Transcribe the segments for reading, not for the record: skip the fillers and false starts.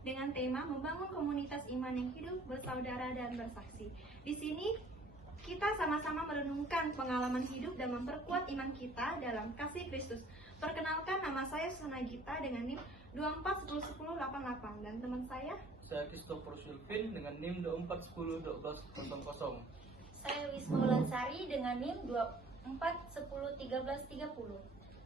dengan tema membangun komunitas iman yang hidup, bersaudara, dan bersaksi. Di sini kita sama-sama merenungkan pengalaman hidup dan memperkuat iman kita dalam kasih Kristus. Perkenalkan, nama saya Susana Gita dengan NIM 24101088 dan teman saya Christopher Sylvin dengan NIM 24101200. Saya Wisma Ulansari dengan NIM 24101330.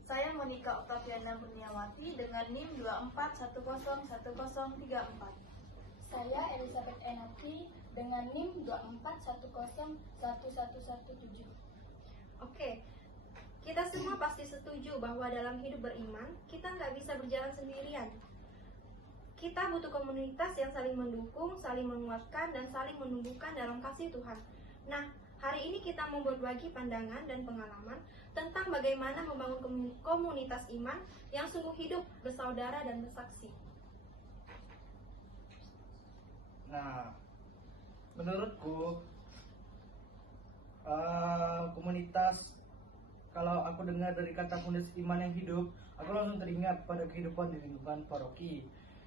Saya Monika Oktaviana Kurniawati dengan NIM 24101034. Saya Elizabeth Enati dengan NIM 24101117. Oke, kita semua pasti setuju bahwa dalam hidup beriman, kita nggak bisa berjalan sendirian. Kita butuh komunitas yang saling mendukung, saling menguatkan, dan saling menumbuhkan dalam kasih Tuhan. Nah, hari ini kita mau berbagi pandangan dan pengalaman tentang bagaimana membangun komunitas iman yang sungguh hidup, bersaudara, dan bersaksi. Nah, menurutku komunitas, kalau aku dengar dari kata komunitas iman yang hidup, aku langsung teringat pada kehidupan di lingkungan paroki.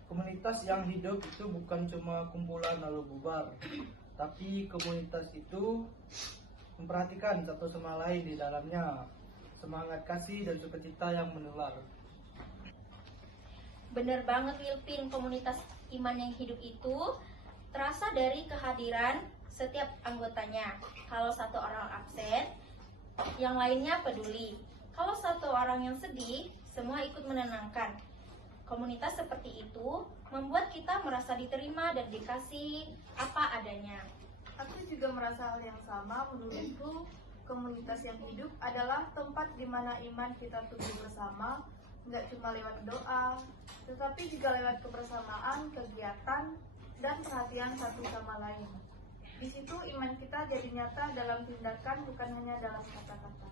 Komunitas yang hidup itu bukan cuma kumpulan lalu bubar, tapi komunitas itu memperhatikan satu sama lain di dalamnya, semangat kasih dan sukacita yang menular. Bener banget Wilpin, komunitas iman yang hidup itu terasa dari kehadiran setiap anggotanya. Kalau satu orang absen, yang lainnya peduli. Kalau satu orang yang sedih, semua ikut menenangkan. Komunitas seperti itu membuat kita merasa diterima dan dikasih apa adanya. Aku juga merasa hal yang sama. Menurutku, komunitas yang hidup adalah tempat di mana iman kita tumbuh bersama, nggak cuma lewat doa, tetapi juga lewat kebersamaan, kegiatan, dan perhatian satu sama lain. Di situ iman kita jadi nyata dalam tindakan, bukan hanya dalam kata-kata.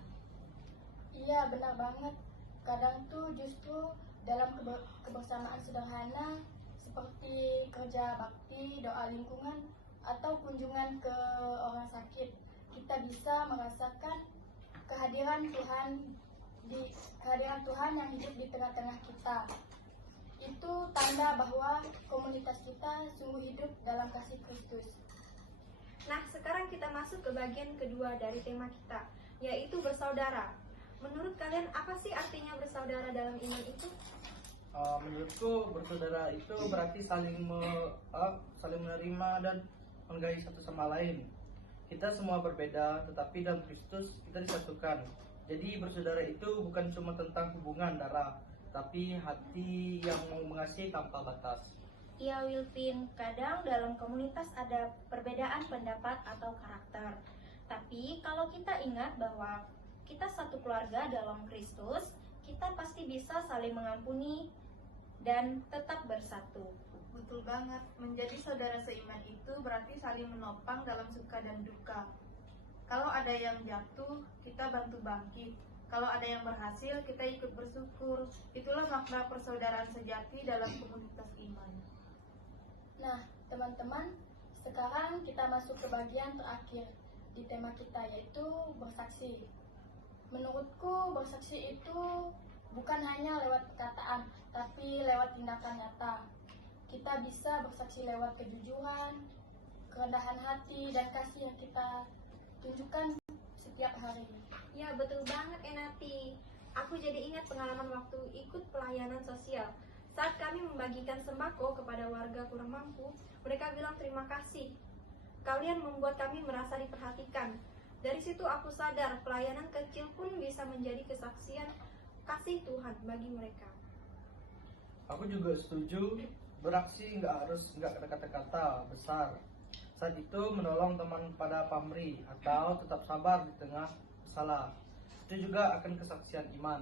Iya, benar banget. Kadang tuh justru dalam kebersamaan sederhana seperti kerja bakti, doa lingkungan, atau kunjungan ke orang sakit, kita bisa merasakan kehadiran Tuhan yang hidup di tengah-tengah kita. Itu tanda bahwa komunitas kita sungguh hidup dalam kasih Kristus. Nah, sekarang kita masuk ke bagian kedua dari tema kita, yaitu bersaudara. Menurut kalian, apa sih artinya bersaudara dalam iman itu? Menurutku bersaudara itu berarti saling menerima dan mengasihi satu sama lain. Kita semua berbeda, tetapi dalam Kristus kita disatukan. Jadi bersaudara itu bukan cuma tentang hubungan darah, tapi hati yang mau mengasihi tanpa batas. Iya Wilpin, kadang dalam komunitas ada perbedaan pendapat atau karakter. Tapi kalau kita ingat bahwa kita satu keluarga dalam Kristus, kita pasti bisa saling mengampuni dan tetap bersatu. Betul banget, menjadi saudara seiman itu berarti saling menopang dalam suka dan duka. Kalau ada yang jatuh, kita bantu bangkit. Kalau ada yang berhasil, kita ikut bersyukur. Itulah makna persaudaraan sejati dalam komunitas iman. Nah, teman-teman, sekarang kita masuk ke bagian terakhir di tema kita, yaitu bersaksi. Menurutku, bersaksi itu bukan hanya lewat perkataan, tapi lewat tindakan nyata. Kita bisa bersaksi lewat kejujuran, kerendahan hati, dan kasih yang kita tunjukkan setiap hari. Ya, betul banget Enati. Aku jadi ingat pengalaman waktu ikut pelayanan sosial. Saat kami membagikan sembako kepada warga kurang mampu, mereka bilang terima kasih. Kalian membuat kami merasa diperhatikan. Dari situ aku sadar pelayanan kecil pun bisa menjadi kesaksian kasih Tuhan bagi mereka. Aku juga setuju, beraksi nggak ada kata-kata besar. Saat itu menolong teman pada pamrih atau tetap sabar di tengah masalah. Itu juga akan kesaksian iman.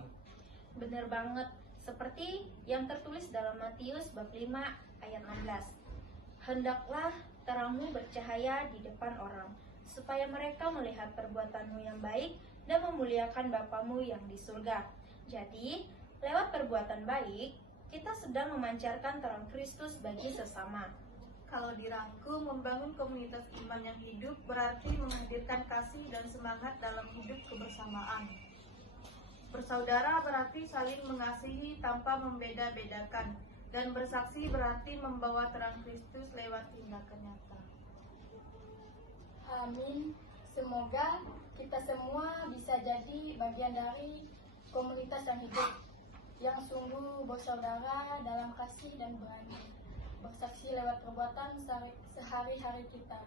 Benar banget, seperti yang tertulis dalam Matius bab 5 ayat 16. Hendaklah terangmu bercahaya di depan orang, supaya mereka melihat perbuatanmu yang baik dan memuliakan Bapamu yang di surga. Jadi, lewat perbuatan baik, kita sedang memancarkan terang Kristus bagi sesama. Kalau dirangkum, membangun komunitas iman yang hidup berarti menghadirkan kasih dan semangat dalam hidup kebersamaan. Bersaudara berarti saling mengasihi tanpa membeda-bedakan. Dan bersaksi berarti membawa terang Kristus lewat tindakan nyata. Amin. Semoga kita semua bisa jadi bagian dari komunitas yang hidup, yang sungguh bersaudara dalam kasih dan berani bersaksi lewat perbuatan sehari-hari kita.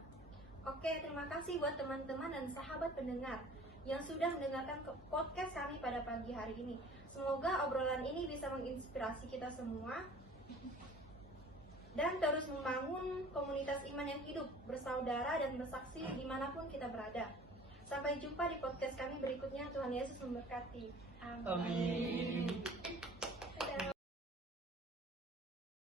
Oke, terima kasih buat teman-teman dan sahabat pendengar yang sudah mendengarkan podcast kami pada pagi hari ini. Semoga obrolan ini bisa menginspirasi kita semua dan terus membangun komunitas iman yang hidup, bersaudara dan bersaksi dimanapun kita berada. Sampai jumpa di podcast kami berikutnya. Tuhan Yesus memberkati. Amin.